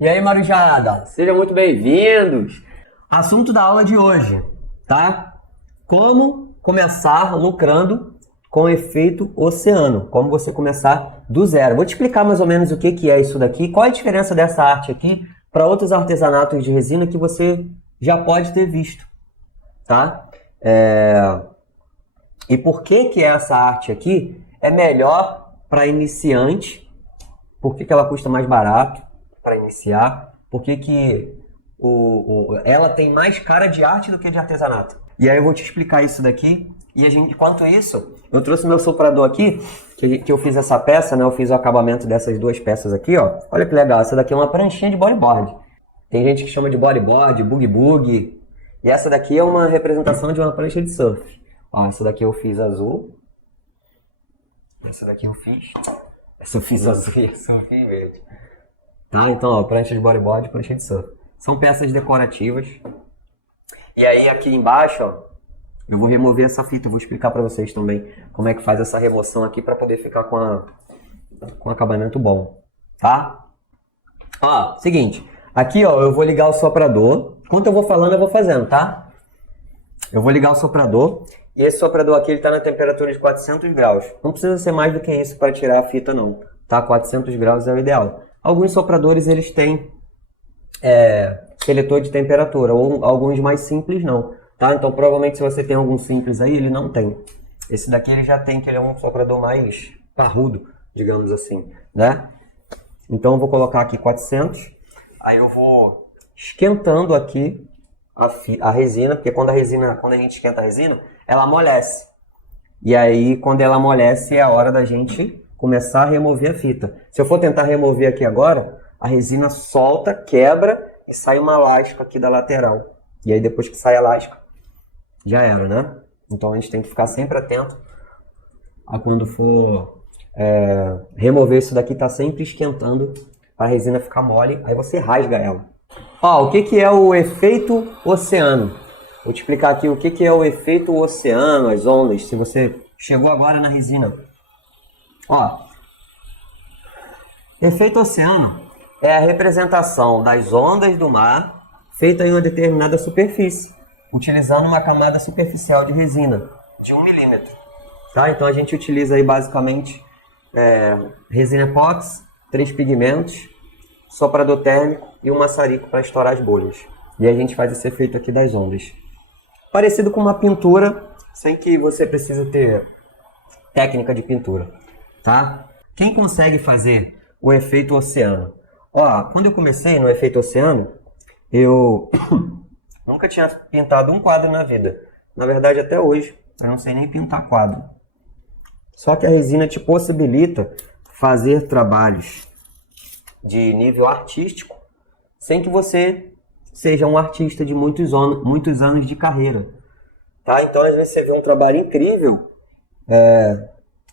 E aí, Marujada, sejam muito bem-vindos. Assunto da aula de hoje, tá? Como começar lucrando com efeito oceano. Como você começar do zero. Vou te explicar mais ou menos o que é isso daqui, qual é a diferença dessa arte aqui para outros artesanatos de resina que você já pode ter visto, tá? E por que essa arte aqui é melhor para iniciante? Por que ela custa mais barato para iniciar? Por que ela tem mais cara de arte do que de artesanato? E aí eu vou te explicar isso daqui. E enquanto isso, eu trouxe meu soprador aqui, que eu fiz essa peça, né? Eu fiz o acabamento dessas duas peças aqui, ó. Olha que legal, essa daqui é uma pranchinha de bodyboard. Tem gente que chama de bodyboard, boogie-boogie. E essa daqui é uma representação de uma prancha de surf. Ó, essa daqui eu fiz azul. Essa daqui eu fiz. Essa eu fiz azul e essa eu fiz verde. Tá? Então, ó, prancha de bodyboard e prancha de surf. São peças decorativas. E aí aqui embaixo, ó, eu vou remover essa fita. Eu vou explicar pra vocês também como é que faz essa remoção aqui pra poder ficar com um acabamento bom. Tá? Ó, seguinte. Aqui, ó, eu vou ligar o soprador. Enquanto eu vou falando, eu vou fazendo, tá? Eu vou ligar o soprador. E esse soprador aqui, ele tá na temperatura de 400 graus. Não precisa ser mais do que isso para tirar a fita, não. Tá? 400 graus é o ideal. Alguns sopradores, eles têm seletor de temperatura. Ou alguns mais simples, não. Tá? Então, provavelmente, se você tem algum simples aí, ele não tem. Esse daqui, ele já tem, que ele é um soprador mais parrudo, digamos assim, né? Então, eu vou colocar aqui 400. Aí eu vou esquentando aqui a resina, porque quando a gente esquenta a resina, ela amolece. E aí, quando ela amolece, é a hora da gente começar a remover a fita. Se eu for tentar remover aqui agora, a resina solta, quebra e sai uma lasca aqui da lateral. E aí, depois que sai a lasca, já era, né? Então, a gente tem que ficar sempre atento a quando for remover isso daqui, tá sempre esquentando para a resina ficar mole, aí você rasga ela. Ó, o que é o efeito oceano? Vou te explicar aqui o que é o efeito oceano, as ondas, se você chegou agora na resina. Ó, efeito oceano é a representação das ondas do mar feita em uma determinada superfície, utilizando uma camada superficial de resina de 1 milímetro. Tá? Então a gente utiliza aí basicamente resina epóxi, 3 pigmentos, soprador térmico e um maçarico para estourar as bolhas. E a gente faz esse efeito aqui das ondas. Parecido com uma pintura, sem que você precise ter técnica de pintura, tá? Quem consegue fazer o efeito oceano? Ó, quando eu comecei no efeito oceano, eu nunca tinha pintado um quadro na vida. Na verdade, até hoje, eu não sei nem pintar quadro. Só que a resina te possibilita fazer trabalhos de nível artístico sem que você seja um artista de muitos anos de carreira, tá? Então às vezes você vê um trabalho incrível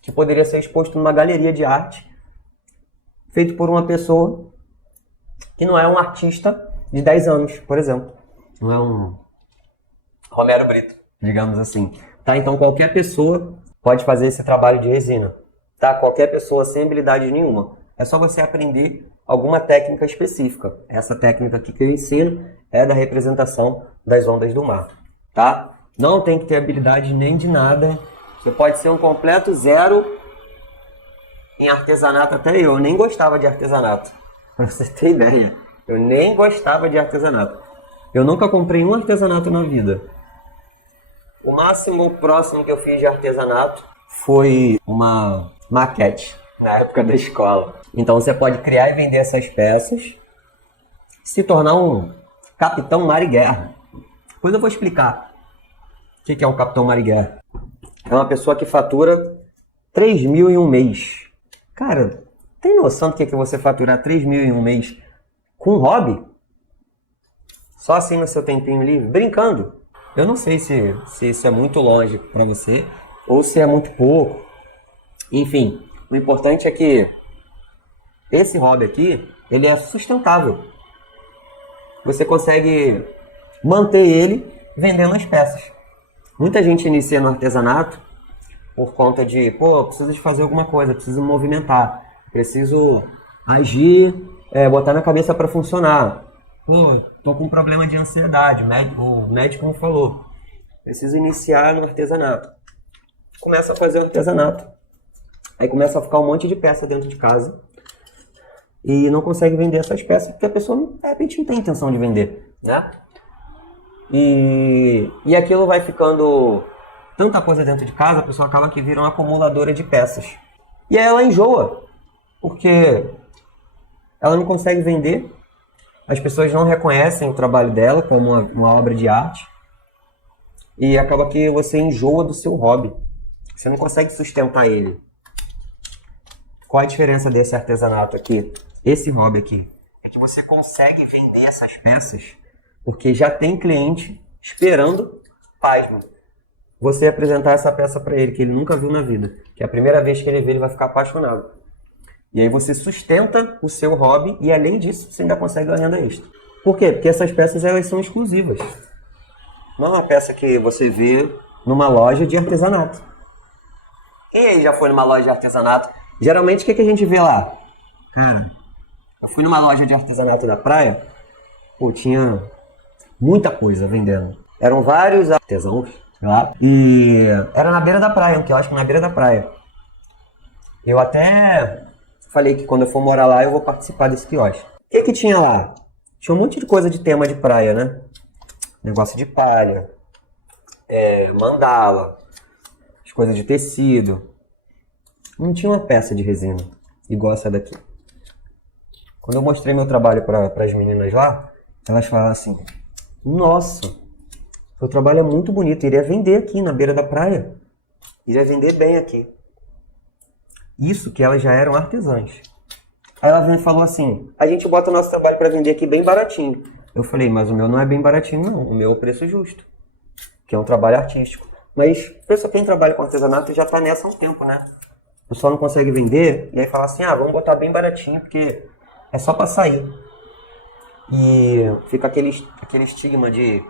que poderia ser exposto numa galeria de arte feito por uma pessoa que não é um artista de 10 anos, por exemplo, não é um Romero Brito, digamos assim, tá? Então qualquer pessoa pode fazer esse trabalho de resina, tá? Qualquer pessoa sem habilidade nenhuma. É só você aprender alguma técnica específica. Essa técnica aqui que eu ensino é da representação das ondas do mar, tá? Não tem que ter habilidade nem de nada. Você pode ser um completo zero em artesanato. Até eu nem gostava de artesanato. Pra você ter ideia, eu nem gostava de artesanato. Eu nunca comprei um artesanato na vida. O máximo próximo que eu fiz de artesanato foi uma maquete na época da escola. Então você pode criar e vender essas peças, se tornar um capitão mar e guerra. Depois eu vou explicar o que é um capitão mar e guerra. É uma pessoa que fatura 3 mil em um mês. Cara, tem noção do que é você faturar 3 mil em um mês com um hobby? Só assim no seu tempinho livre, brincando. Eu não sei se isso é muito longe para você ou se é muito pouco. Enfim, o importante é que esse hobby aqui, ele é sustentável. Você consegue manter ele vendendo as peças. Muita gente inicia no artesanato por conta de, preciso de fazer alguma coisa, preciso movimentar, preciso agir botar na cabeça para funcionar. Pô, tô com um problema de ansiedade, o médico me falou. Preciso iniciar no artesanato. Começa a fazer o artesanato. Aí começa a ficar um monte de peça dentro de casa. E não consegue vender essas peças porque a pessoa, de repente, não tem intenção de vender, né? E aquilo vai ficando tanta coisa dentro de casa, a pessoa acaba que vira uma acumuladora de peças. E aí ela enjoa, porque ela não consegue vender, as pessoas não reconhecem o trabalho dela como uma obra de arte, e acaba que você enjoa do seu hobby. Você não consegue sustentar ele. Qual a diferença desse artesanato aqui? Esse hobby aqui é que você consegue vender essas peças porque já tem cliente esperando, pasmo, você apresentar essa peça para ele, que ele nunca viu na vida. Que é a primeira vez que ele vê, ele vai ficar apaixonado. E aí você sustenta o seu hobby e, além disso, você ainda consegue uma renda extra. Por quê? Porque essas peças, elas são exclusivas. Não é uma peça que você vê numa loja de artesanato. Quem aí já foi numa loja de artesanato? Geralmente, o que a gente vê lá? Cara, eu fui numa loja de artesanato da praia, pô, tinha muita coisa vendendo. Eram vários artesãos lá. E era na beira da praia, um quiosque na beira da praia. Eu até falei que quando eu for morar lá, eu vou participar desse quiosque. O que tinha lá? Tinha um monte de coisa de tema de praia, né? Negócio de palha, mandala, as coisas de tecido. Não tinha uma peça de resina igual essa daqui. Quando eu mostrei meu trabalho para as meninas lá, elas falaram assim: nossa, seu trabalho é muito bonito, iria vender aqui na beira da praia. Iria vender bem aqui. Isso que elas já eram artesãs. Aí ela veio e falou assim: a gente bota o nosso trabalho para vender aqui bem baratinho. Eu falei: mas o meu não é bem baratinho não, o meu é o preço justo, que é um trabalho artístico. Mas a pessoa quem trabalha com artesanato já está nessa há um tempo, né? O pessoal não consegue vender, e aí fala assim: vamos botar bem baratinho, porque é só para sair. E fica aquele estigma de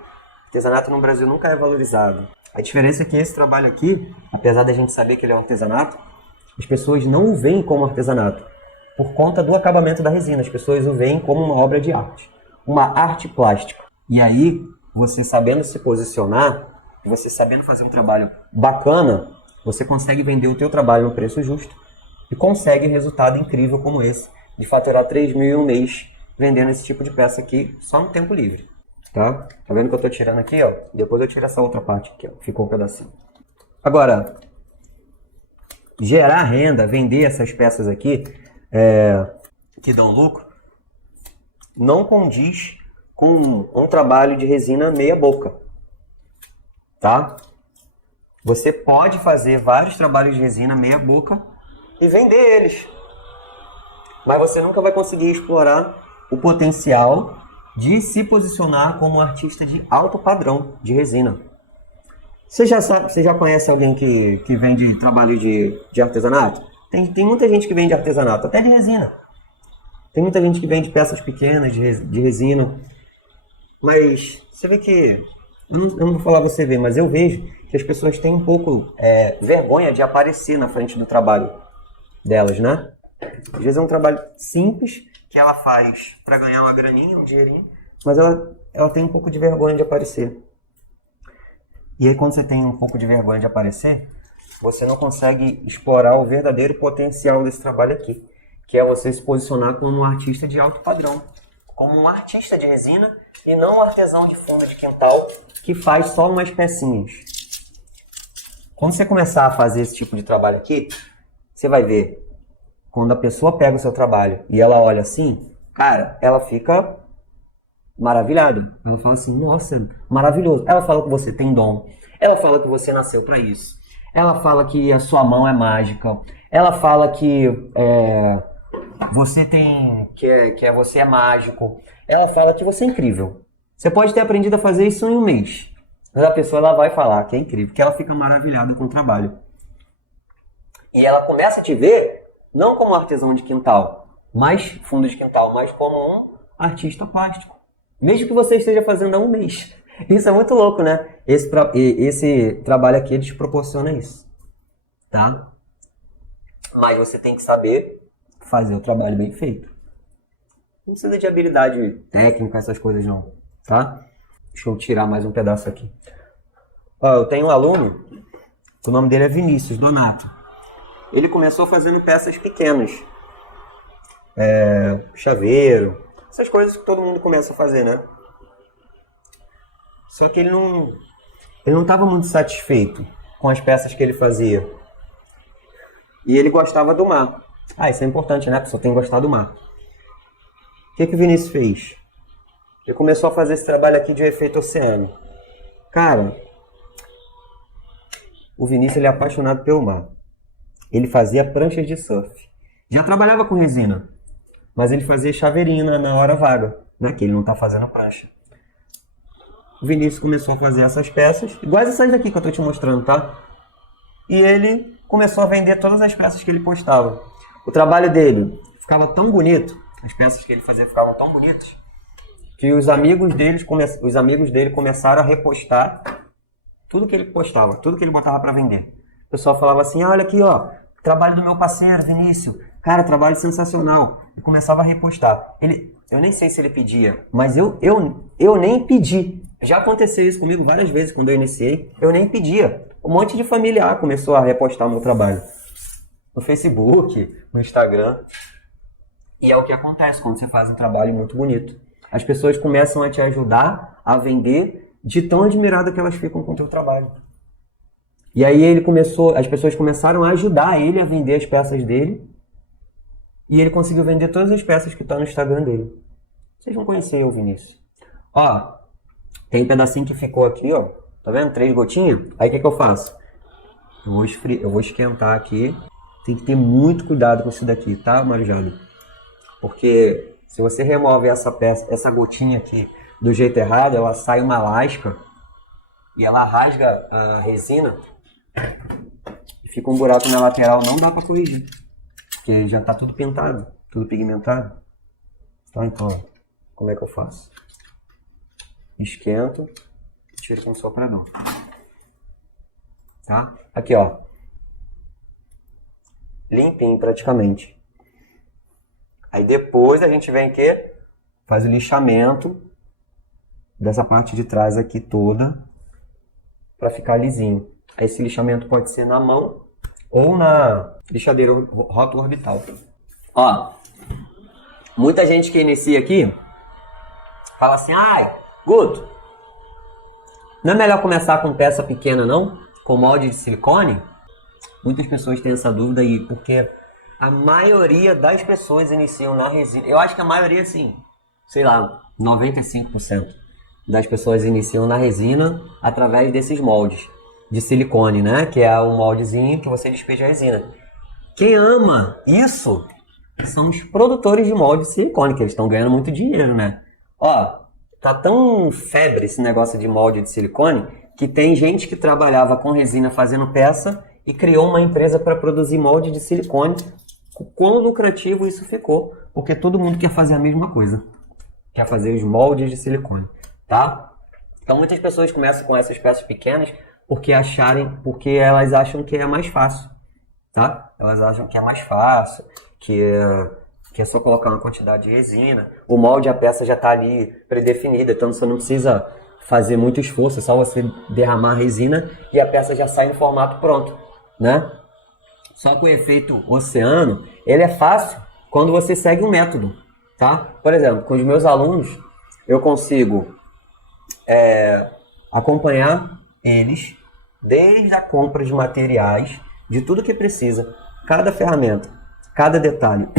artesanato no Brasil nunca é valorizado. A diferença é que esse trabalho aqui, apesar da gente saber que ele é um artesanato, as pessoas não o veem como artesanato, por conta do acabamento da resina. As pessoas o veem como uma obra de arte, uma arte plástica. E aí, você sabendo se posicionar, você sabendo fazer um trabalho bacana, você consegue vender o teu trabalho no preço justo e consegue resultado incrível como esse, de faturar 3 mil em um mês vendendo esse tipo de peça aqui só no tempo livre. Tá vendo que eu tô tirando aqui, ó? Depois eu tiro essa outra parte aqui, ó. Ficou um pedacinho. Agora, gerar renda, vender essas peças aqui que dão lucro, não condiz com um trabalho de resina meia boca, tá? Você pode fazer vários trabalhos de resina meia boca e vender eles, mas você nunca vai conseguir explorar o potencial de se posicionar como um artista de alto padrão de resina. Você já conhece alguém que vende trabalho de artesanato? Tem muita gente que vende artesanato, até de resina. Tem muita gente que vende peças pequenas de resina. Mas você vê que... Eu não vou falar você ver, mas eu vejo que as pessoas têm um pouco vergonha de aparecer na frente do trabalho delas, né? Às vezes é um trabalho simples que ela faz para ganhar uma graninha, um dinheirinho, mas ela tem um pouco de vergonha de aparecer. E aí quando você tem um pouco de vergonha de aparecer, você não consegue explorar o verdadeiro potencial desse trabalho aqui, que é você se posicionar como um artista de alto padrão, como um artista de resina e não um artesão de fundo de quintal que faz só umas pecinhas. Quando você começar a fazer esse tipo de trabalho aqui, você vai ver, quando a pessoa pega o seu trabalho e ela olha assim, cara, ela fica maravilhada. Ela fala assim: nossa, maravilhoso. Ela fala que você tem dom. Ela fala que você nasceu para isso. Ela fala que a sua mão é mágica. Ela fala que você tem você é mágico. Ela fala que você é incrível. Você pode ter aprendido a fazer isso em um mês, mas a pessoa ela vai falar que é incrível, que ela fica maravilhada com o trabalho. E ela começa a te ver não como artesão de quintal, mas fundo de quintal, mas como um artista plástico. Mesmo que você esteja fazendo há um mês. Isso é muito louco, né? Esse trabalho aqui, ele te proporciona isso. Tá? Mas você tem que saber fazer o trabalho bem feito. Não precisa de habilidade técnica, essas coisas não, tá? Deixa eu tirar mais um pedaço aqui. Ó, eu tenho um aluno, o nome dele é Vinícius Donato. Ele começou fazendo peças pequenas. Chaveiro, essas coisas que todo mundo começa a fazer, né? Só que ele não estava muito satisfeito com as peças que ele fazia. E ele gostava do mar. Isso é importante, né? A pessoa tem que gostar do mar. O que o Vinícius fez? Ele começou a fazer esse trabalho aqui de efeito oceano. Cara, o Vinícius ele é apaixonado pelo mar. Ele fazia pranchas de surf. Já trabalhava com resina, mas ele fazia chaveirinho na hora vaga, né? Que ele não está fazendo prancha. O Vinícius começou a fazer essas peças, iguais essas daqui que eu estou te mostrando, tá? E ele começou a vender todas as peças que ele postava. O trabalho dele ficava tão bonito, as peças que ele fazia ficavam tão bonitas, que os amigos dele começaram a repostar tudo que ele postava, tudo que ele botava para vender. O pessoal falava assim, olha aqui, ó, trabalho do meu parceiro, Vinícius. Cara, trabalho sensacional. E começava a repostar. Eu nem sei se ele pedia, mas eu nem pedi. Já aconteceu isso comigo várias vezes quando eu iniciei. Eu nem pedia. Um monte de familiar começou a repostar o meu trabalho. No Facebook, no Instagram. E é o que acontece quando você faz um trabalho muito bonito. As pessoas começam a te ajudar a vender de tão admirada que elas ficam com o teu trabalho. E aí as pessoas começaram a ajudar ele a vender as peças dele. E ele conseguiu vender todas as peças que estão no Instagram dele. Vocês vão conhecer o Vinícius. Ó, tem um pedacinho que ficou aqui, ó. Tá vendo? 3 gotinhas. Aí o que eu faço? Eu vou esquentar aqui. Tem que ter muito cuidado com isso daqui, tá, Marijada? Porque se você remove essa gotinha aqui do jeito errado, ela sai uma lasca e ela rasga a resina e fica um buraco na lateral, não dá para corrigir, porque já tá tudo pintado, tudo pigmentado. Então, como é que eu faço? Esquento e tiro com o soprador. Tá? Aqui, ó. Limpinho praticamente. Aí depois a gente vem aqui, faz o lixamento dessa parte de trás aqui toda para ficar lisinho. Aí esse lixamento pode ser na mão ou na lixadeira roto-orbital. Ó, muita gente que inicia aqui fala assim, Guto, não é melhor começar com peça pequena não? Com molde de silicone? Muitas pessoas têm essa dúvida aí, porque a maioria das pessoas iniciam na resina. Eu acho que a maioria, sim, sei lá, 95% das pessoas iniciam na resina através desses moldes de silicone, né? Que é o moldezinho que você despeja a resina. Quem ama isso são os produtores de molde de silicone, que eles estão ganhando muito dinheiro, né? Ó, tá tão febre esse negócio de molde de silicone que tem gente que trabalhava com resina fazendo peça e criou uma empresa para produzir molde de silicone. Quão lucrativo isso ficou, porque todo mundo quer fazer a mesma coisa. Quer fazer os moldes de silicone, tá? Então muitas pessoas começam com essas peças pequenas porque elas acham que é mais fácil, tá? Elas acham que é mais fácil, que é só colocar uma quantidade de resina. O molde, a peça já está ali predefinida, então você não precisa fazer muito esforço, é só você derramar a resina e a peça já sai no formato pronto, né? Só que o efeito oceano, ele é fácil quando você segue um método, tá? Por exemplo, com os meus alunos, eu consigo acompanhar eles desde a compra de materiais, de tudo que precisa, cada ferramenta, cada detalhe,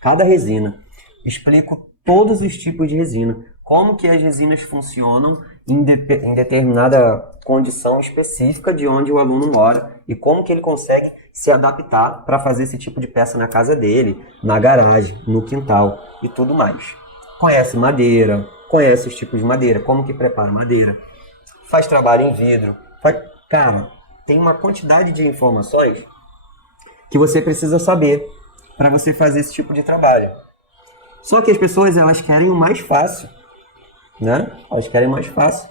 cada resina. Explico todos os tipos de resina, como que as resinas funcionam em determinada condição específica de onde o aluno mora e como que ele consegue se adaptar para fazer esse tipo de peça na casa dele, na garagem, no quintal e tudo mais. Conhece madeira, conhece os tipos de madeira, como que prepara madeira, faz trabalho em vidro. Cara, tem uma quantidade de informações que você precisa saber para você fazer esse tipo de trabalho. Só que as pessoas, elas querem o mais fácil, né? Elas querem o mais fácil.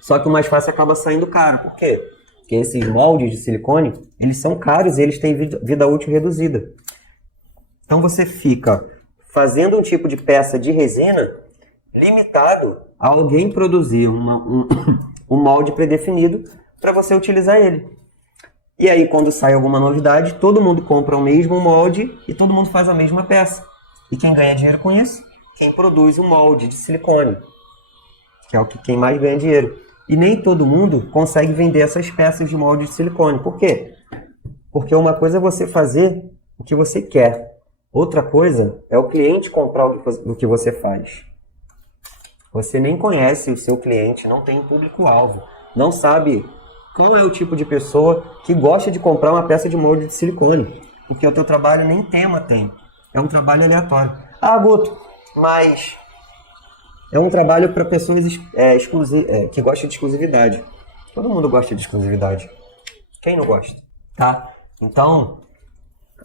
Só que o mais fácil acaba saindo caro. Por quê? Porque esses moldes de silicone, eles são caros e eles têm vida útil reduzida. Então você fica fazendo um tipo de peça de resina limitado a alguém produzir um molde predefinido para você utilizar ele. E aí, quando sai alguma novidade, todo mundo compra o mesmo molde e todo mundo faz a mesma peça. E quem ganha dinheiro com isso? Quem produz o molde de silicone, que é o que quem mais ganha dinheiro. E nem todo mundo consegue vender essas peças de molde de silicone. Por quê? Porque uma coisa é você fazer o que você quer. Outra coisa é o cliente comprar o que você faz. Você nem conhece o seu cliente, não tem público-alvo, não sabe qual é o tipo de pessoa que gosta de comprar uma peça de molde de silicone. Porque o teu trabalho nem tema tem. É um trabalho aleatório. Ah, Guto, mas é um trabalho para pessoas que gostam de exclusividade. Todo mundo gosta de exclusividade. Quem não gosta? Tá? Então,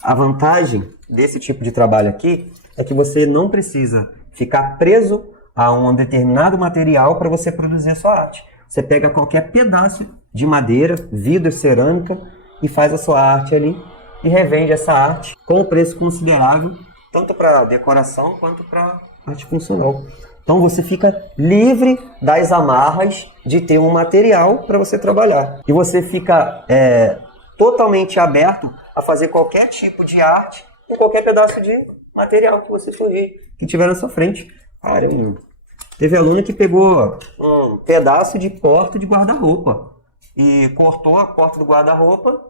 a vantagem desse tipo de trabalho aqui é que você não precisa ficar preso a um determinado material para você produzir a sua arte. Você pega qualquer pedaço de madeira, vidro, cerâmica e faz a sua arte ali e revende essa arte com um preço considerável, tanto para decoração quanto para arte funcional. Então você fica livre das amarras de ter um material para você trabalhar. E você fica totalmente aberto a fazer qualquer tipo de arte com qualquer pedaço de material que você surgir, que tiver na sua frente. Caramba. Teve aluno que pegou um pedaço de porta de guarda-roupa e cortou a porta do guarda-roupa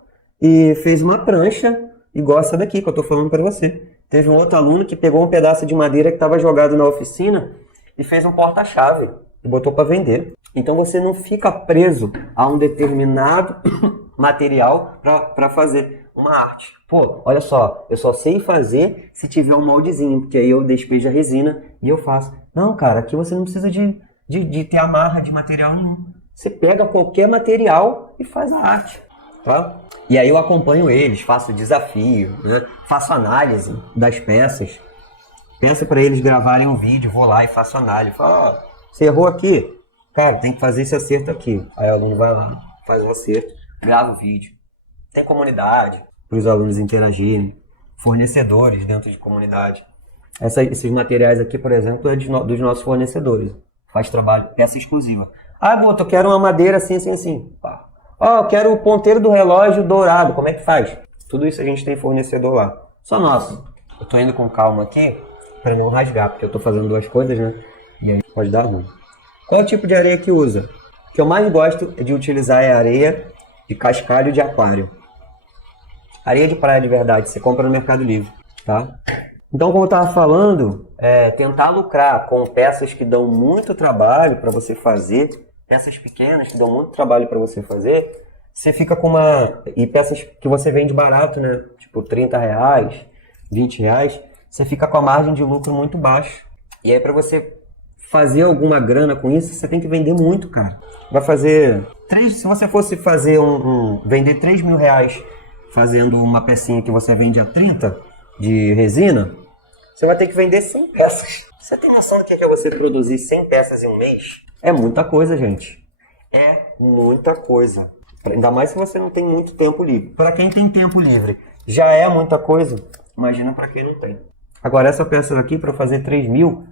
e fez uma prancha igual essa daqui que eu estou falando para você. Teve um outro aluno que pegou um pedaço de madeira que estava jogado na oficina e fez um porta-chave e botou para vender. Então você não fica preso a um determinado material para fazer uma arte. Pô, olha só, eu só sei fazer se tiver um moldezinho, porque aí eu despejo a resina e eu faço. Não, cara, aqui você não precisa de ter amarra de material nenhum. Você pega qualquer material e faz a arte, tá? E aí eu acompanho eles, faço desafio, né? Faço análise das peças. Peço para eles gravarem um vídeo, vou lá e faço análise. Falo, você errou aqui? Cara, tem que fazer esse acerto aqui. Aí o aluno vai lá, faz o acerto, grava o vídeo. Tem comunidade para os alunos interagirem, fornecedores dentro de comunidade. Esses materiais aqui, por exemplo, é dos nossos fornecedores. Faz trabalho, peça exclusiva. Ah, Guto, eu quero uma madeira assim, assim, assim. Eu quero o ponteiro do relógio dourado, como é que faz? Tudo isso a gente tem fornecedor lá. Só nosso. Eu tô indo com calma aqui para não rasgar, porque eu tô fazendo duas coisas, né? E aí pode dar ruim. Qual é o tipo de areia que usa? O que eu mais gosto de utilizar é areia de cascalho de aquário. Areia de praia de verdade, você compra no Mercado Livre, tá? Então, como eu estava falando, tentar lucrar com peças que dão muito trabalho para você fazer, peças pequenas que dão muito trabalho para você fazer, você fica com e peças que você vende barato, né? Tipo R$30, R$20, você fica com a margem de lucro muito baixa. E aí, para você fazer alguma grana com isso, você tem que vender muito, cara. Vai fazer... Se você fosse fazer vender R$3.000 fazendo uma pecinha que você vende a 30 de resina, você vai ter que vender 100 peças. Você tem noção do que é você produzir 100 peças em um mês? É muita coisa, gente. É muita coisa. Ainda mais se você não tem muito tempo livre. Para quem tem tempo livre, já é muita coisa. Imagina para quem não tem. Agora, essa peça daqui, para fazer 3.000,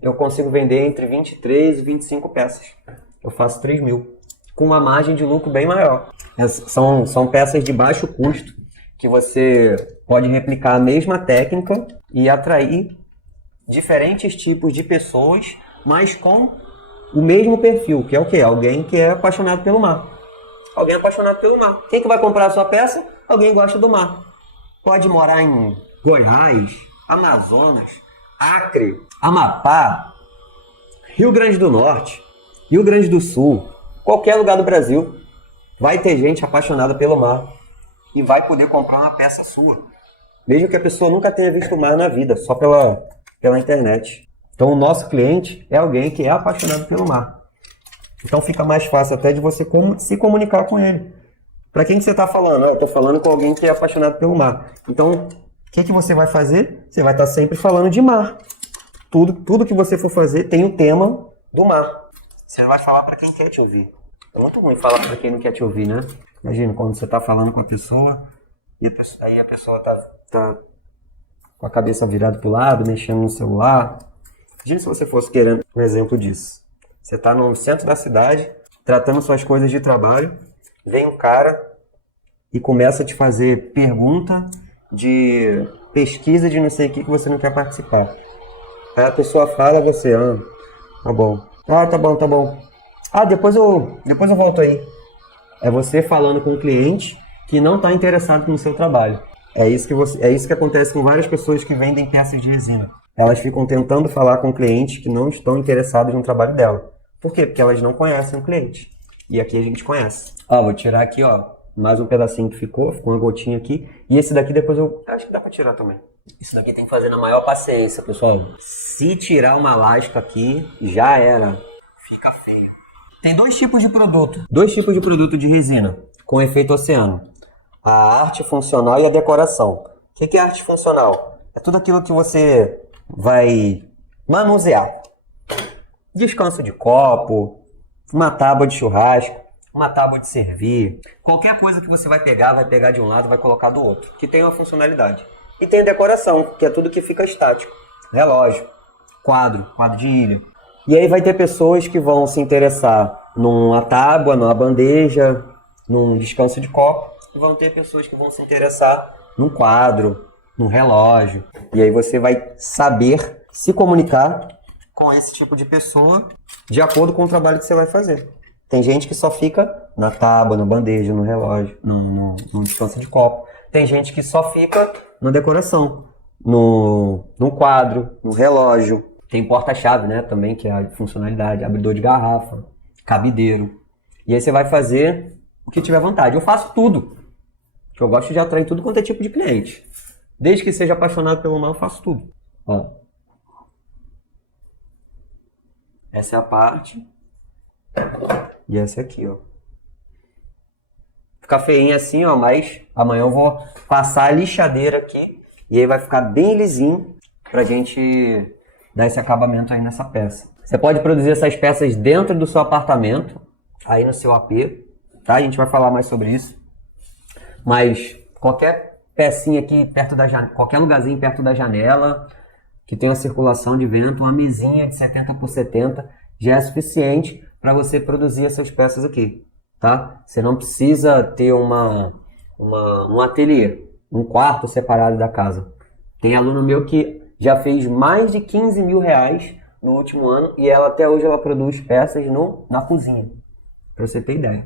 eu consigo vender entre 23 e 25 peças. Eu faço 3.000. Com uma margem de lucro bem maior. São peças de baixo custo, que você pode replicar a mesma técnica e atrair diferentes tipos de pessoas, mas com o mesmo perfil, que é o quê? Alguém que é apaixonado pelo mar. Alguém apaixonado pelo mar. Quem que vai comprar a sua peça? Alguém gosta do mar. Pode morar em Goiás, Amazonas, Acre, Amapá, Rio Grande do Norte, Rio Grande do Sul, qualquer lugar do Brasil, vai ter gente apaixonada pelo mar e vai poder comprar uma peça sua, mesmo que a pessoa nunca tenha visto o mar na vida, só pela internet. Então o nosso cliente é alguém que é apaixonado pelo mar. Então fica mais fácil até de você se comunicar com ele. Para quem que você está falando? Eu estou falando com alguém que é apaixonado pelo mar. Então, o que você vai fazer? Você vai estar sempre falando de mar. Tudo que você for fazer tem o tema do mar. Você vai falar para quem quer te ouvir. É muito ruim falar para quem não quer te ouvir, né? Imagina quando você está falando com a pessoa e aí a pessoa tá com a cabeça virada para o lado, mexendo no celular. Imagina se você fosse querendo um exemplo disso. Você está no centro da cidade, tratando suas coisas de trabalho, vem um cara e começa a te fazer pergunta de pesquisa de não sei o que você não quer participar. Aí a pessoa fala, você, tá bom. Tá bom, tá bom. Depois eu volto aí. É você falando com o cliente que não está interessado no seu trabalho. É isso que acontece com várias pessoas que vendem peças de resina. Elas ficam tentando falar com clientes que não estão interessados no trabalho dela. Por quê? Porque elas não conhecem o cliente. E aqui a gente conhece. Vou tirar aqui, mais um pedacinho que ficou uma gotinha aqui. E esse daqui depois eu acho que dá pra tirar também. Isso daqui tem que fazer na maior paciência, pessoal. Se tirar uma lasca aqui, já era. Fica feio. Tem dois tipos de produto. Dois tipos de produto de resina com efeito oceano. A arte funcional e a decoração. O que é arte funcional? É tudo aquilo que você vai manusear. Descanso de copo, uma tábua de churrasco, uma tábua de servir. Qualquer coisa que você vai pegar de um lado e vai colocar do outro, que tem uma funcionalidade. E tem a decoração, que é tudo que fica estático. Relógio, quadro de ilha. E aí vai ter pessoas que vão se interessar numa tábua, numa bandeja, num descanso de copo. E vão ter pessoas que vão se interessar num quadro, num relógio. E aí você vai saber se comunicar com esse tipo de pessoa de acordo com o trabalho que você vai fazer. Tem gente que só fica na tábua, na bandeja, no relógio, no descanso de copo. Tem gente que só fica na decoração, no quadro, no relógio. Tem porta-chave, né, também, que é a funcionalidade, abridor de garrafa, cabideiro. E aí você vai fazer o que tiver vontade. Eu faço tudo. Que eu gosto de atrair tudo quanto é tipo de cliente. Desde que seja apaixonado pelo mal, eu faço tudo. Essa é a parte. E essa aqui, Fica feinha assim, mas amanhã eu vou passar a lixadeira aqui. E aí vai ficar bem lisinho pra gente dar esse acabamento aí nessa peça. Você pode produzir essas peças dentro do seu apartamento, aí no seu AP, tá? A gente vai falar mais sobre isso. Mas qualquer pecinha aqui perto da janela, qualquer lugarzinho perto da janela, que tem uma circulação de vento, uma mesinha de 70 por 70, já é suficiente para você produzir essas peças aqui, tá? Você não precisa ter um ateliê, um quarto separado da casa. Tem aluno meu que já fez mais de 15 mil reais no último ano e até hoje ela produz peças na cozinha, para você ter ideia.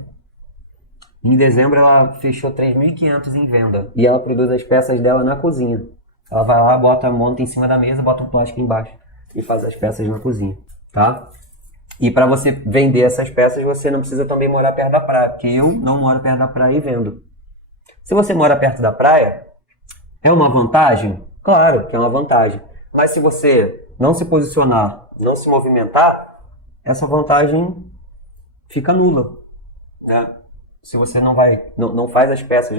Em dezembro ela fechou 3.500 em venda e ela produz as peças dela na cozinha. Ela vai lá, monta em cima da mesa, bota um plástico embaixo e faz as peças na cozinha, tá? E para você vender essas peças, você não precisa também morar perto da praia, porque eu não moro perto da praia e vendo. Se você mora perto da praia, é uma vantagem? Claro que é uma vantagem. Mas se você não se posicionar, não se movimentar, essa vantagem fica nula, né? Se você não faz as peças,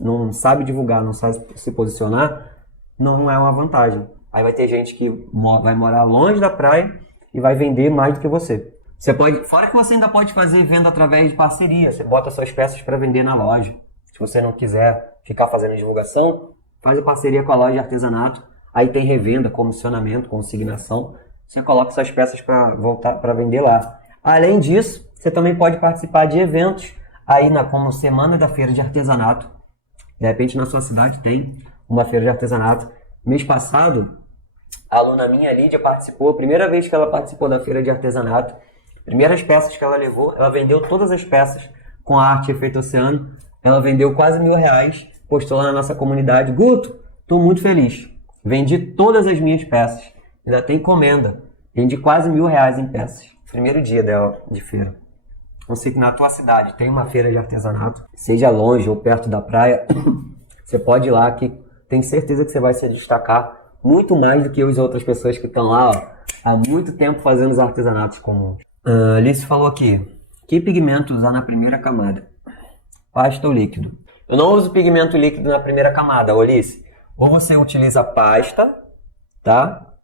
não sabe divulgar, não sabe se posicionar, não é uma vantagem. Aí vai ter gente que vai morar longe da praia e vai vender mais do que você. Fora que você ainda pode fazer venda através de parceria. Você bota suas peças para vender na loja. Se você não quiser ficar fazendo divulgação, faz a parceria com a loja de artesanato. Aí tem revenda, comissionamento, consignação. Você coloca suas peças para vender lá. Além disso, você também pode participar de eventos aí como Semana da Feira de Artesanato. De repente na sua cidade tem uma feira de artesanato. Mês passado, a aluna minha, Lídia, participou. A primeira vez que ela participou da feira de artesanato, primeiras peças que ela levou, ela vendeu todas as peças com a arte efeito oceano. Ela vendeu quase R$1.000, postou lá na nossa comunidade. Guto, estou muito feliz. Vendi todas as minhas peças. Ainda tem encomenda. Vendi quase R$1.000 em peças. Primeiro dia dela de feira. Eu sei que na tua cidade tem uma feira de artesanato, seja longe ou perto da praia, você pode ir lá que tenho certeza que você vai se destacar muito mais do que as outras pessoas que estão lá há muito tempo fazendo os artesanatos comuns. Alice falou aqui, que pigmento usar na primeira camada? Pasta ou líquido? Eu não uso pigmento líquido na primeira camada, Alice. Ou você utiliza pasta, tá?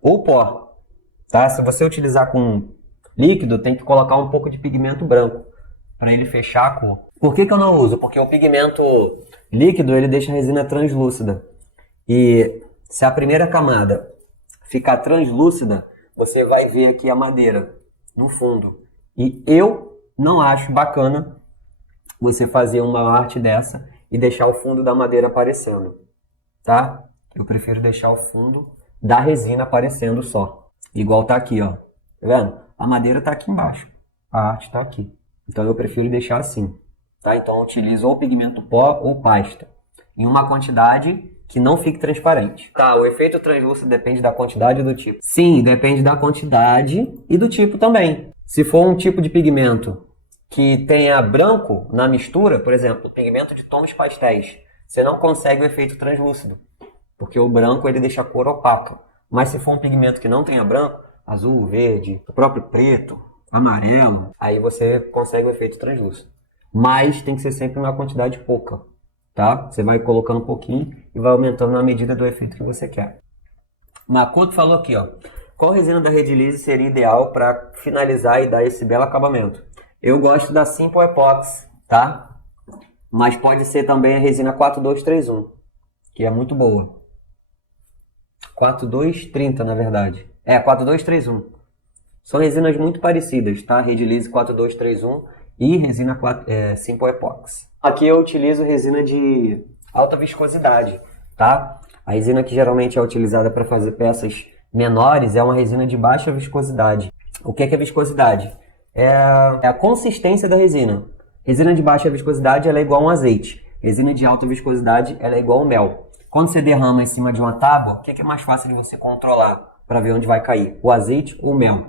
Ou pó, tá? Se você utilizar com líquido, tem que colocar um pouco de pigmento branco para ele fechar a cor. Por que eu não uso? Porque o pigmento líquido ele deixa a resina translúcida. E se a primeira camada ficar translúcida, você vai ver aqui a madeira no fundo. E eu não acho bacana você fazer uma arte dessa e deixar o fundo da madeira aparecendo, tá? Eu prefiro deixar o fundo da resina aparecendo só. Igual tá aqui, ó. Tá vendo? A madeira tá aqui embaixo. A arte tá aqui. Então eu prefiro deixar assim, tá? Então eu utilizo ou pigmento pó ou pasta. Em uma quantidade que não fique transparente. Tá, o efeito translúcido depende da quantidade e do tipo. Sim, depende da quantidade e do tipo também. Se for um tipo de pigmento que tenha branco na mistura, por exemplo, pigmento de tons pastéis, você não consegue o efeito translúcido, porque o branco ele deixa a cor opaca. Mas se for um pigmento que não tenha branco, azul, verde, o próprio preto, amarelo, aí você consegue o efeito translúcido. Mas tem que ser sempre uma quantidade pouca, tá? Você vai colocando um pouquinho e vai aumentando na medida do efeito que você quer. Makoto falou aqui, ó. Qual resina da Redilize seria ideal para finalizar e dar esse belo acabamento? Eu gosto da Simple Epoxy, tá? Mas pode ser também a resina 4231, que é muito boa. 4230, na verdade. 4231. São resinas muito parecidas, tá? Redilize 4231 e resina Simple Epoxy. Aqui eu utilizo resina de alta viscosidade, tá? A resina que geralmente é utilizada para fazer peças menores é uma resina de baixa viscosidade. O que é viscosidade? É a consistência da resina. Resina de baixa viscosidade ela é igual a um azeite. Resina de alta viscosidade ela é igual ao mel. Quando você derrama em cima de uma tábua, o que é mais fácil de você controlar para ver onde vai cair? O azeite ou o mel?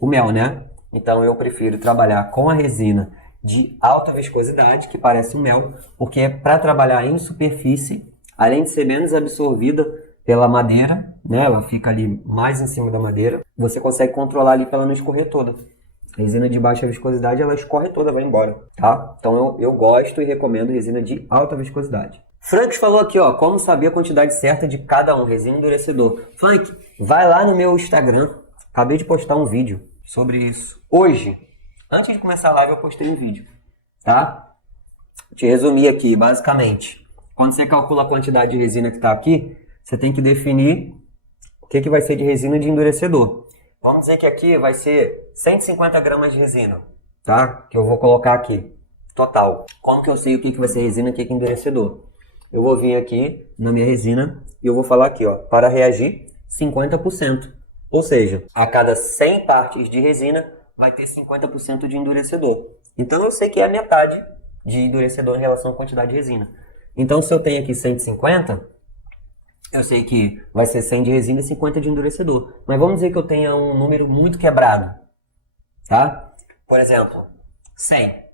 O mel, né? Então eu prefiro trabalhar com a resina de alta viscosidade, que parece um mel, porque é para trabalhar em superfície, além de ser menos absorvida pela madeira, né? Ela fica ali mais em cima da madeira, você consegue controlar ali para ela não escorrer toda. A resina de baixa viscosidade, ela escorre toda, vai embora, tá? Então eu gosto e recomendo resina de alta viscosidade. Franks falou aqui, ó, como saber a quantidade certa de cada um, resina endurecedor. Frank, vai lá no meu Instagram, acabei de postar um vídeo sobre isso. Hoje, antes de começar a live, eu postei um vídeo, tá? Vou te resumir aqui, basicamente. Quando você calcula a quantidade de resina que está aqui, você tem que definir o que vai ser de resina de endurecedor. Vamos dizer que aqui vai ser 150 gramas de resina, tá? Que eu vou colocar aqui, total. Como que eu sei o que vai ser resina e o que é endurecedor? Eu vou vir aqui na minha resina e eu vou falar aqui, ó, para reagir 50%. Ou seja, a cada 100 partes de resina vai ter 50% de endurecedor. Então eu sei que é a metade de endurecedor em relação à quantidade de resina. Então se eu tenho aqui 150, eu sei que vai ser 100 de resina e 50 de endurecedor. Mas vamos dizer que eu tenha um número muito quebrado, tá? Por exemplo, 100.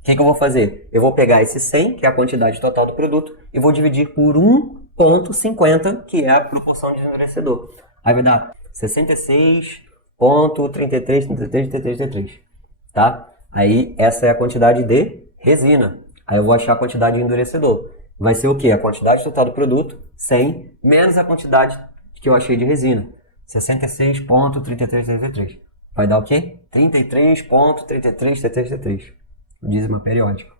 O que eu vou fazer? Eu vou pegar esse 100, que é a quantidade total do produto, e vou dividir por 1,50, que é a proporção de endurecedor. Aí vai dar 66,33, tá? Aí essa é a quantidade de resina. Aí eu vou achar a quantidade de endurecedor. Vai ser o quê? A quantidade total do produto, 100, menos a quantidade que eu achei de resina. 66,3333. Vai dar o quê? 33,3333. O dízimo periódico.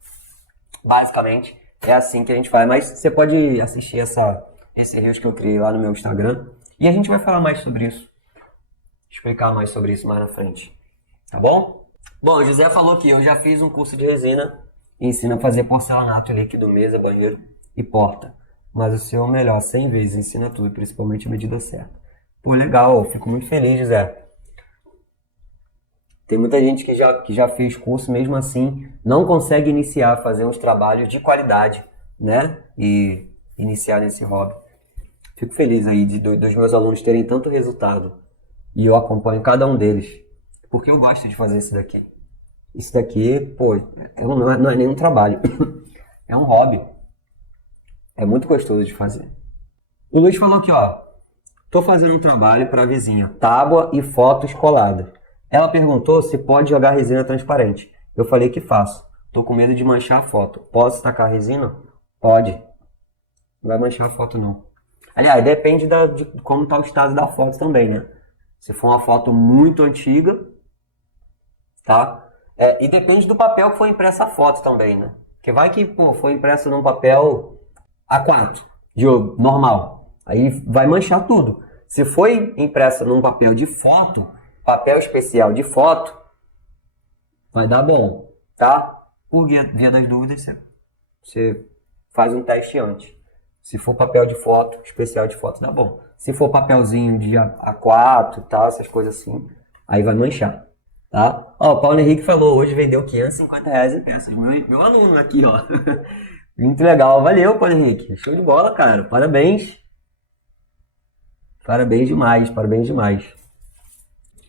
Basicamente, é assim que a gente faz. Mas você pode assistir esse Reels que eu criei lá no meu Instagram. E a gente vai falar mais sobre isso. Explicar mais sobre isso mais na frente. Tá bom? Bom, o José falou que eu já fiz um curso de resina. E ensina a fazer porcelanato, líquido, mesa, banheiro e porta. Mas o seu é o melhor, 100 vezes, ensina tudo, principalmente a medida certa. Pô, legal, fico muito feliz, José. Tem muita gente que já fez curso, mesmo assim, não consegue iniciar a fazer uns trabalhos de qualidade, né? E iniciar nesse hobby. Fico feliz aí dos meus alunos terem tanto resultado. E eu acompanho cada um deles. Porque eu gosto de fazer isso daqui. Isso daqui, pô, não é nenhum trabalho. É um hobby. É muito gostoso de fazer. O Luiz falou aqui, ó. Tô fazendo um trabalho para a vizinha. Tábua e fotos coladas. Ela perguntou se pode jogar resina transparente. Eu falei que faço. Tô com medo de manchar a foto. Posso tacar resina? Pode. Não vai manchar a foto, não. Aliás, depende de como tá o estado da foto também, né? Se for uma foto muito antiga, tá? E depende do papel que foi impressa a foto também, né? Porque vai que, pô, foi impresso num papel A4. normal. Aí vai manchar tudo. Se foi impressa num papel de foto, papel especial de foto, vai dar bom, tá? Por via das dúvidas, você faz um teste antes. Se for papel de foto, especial de foto, dá bom. Se for papelzinho de A4 e tal, essas coisas assim, aí vai manchar, tá? Ó, o Paulo Henrique falou, hoje vendeu R$ 550 em peças. Meu aluno aqui, ó. Muito legal. Valeu, Paulo Henrique. Show de bola, cara. Parabéns. Parabéns demais, parabéns demais.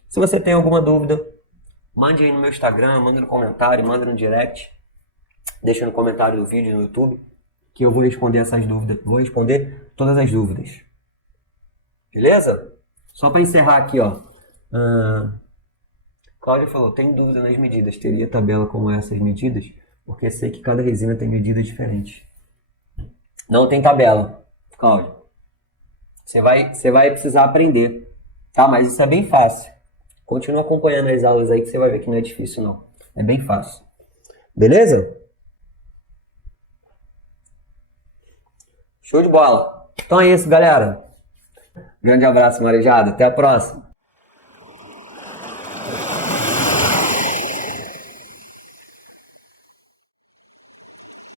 Se você tem alguma dúvida, mande aí no meu Instagram, manda no comentário, manda no direct. Deixa no comentário do vídeo no YouTube, que eu vou responder essas dúvidas. Vou responder todas as dúvidas. Beleza? Só para encerrar aqui, ó. Cláudia falou, tem dúvida nas medidas. Teria tabela como essas medidas? Porque sei que cada resina tem medida diferente. Não tem tabela, Cláudia. Você vai precisar aprender, tá? Mas isso é bem fácil. Continua acompanhando as aulas aí que você vai ver que não é difícil, não. É bem fácil. Beleza? Show de bola. Então é isso, galera. Grande abraço, Marejada. Até a próxima.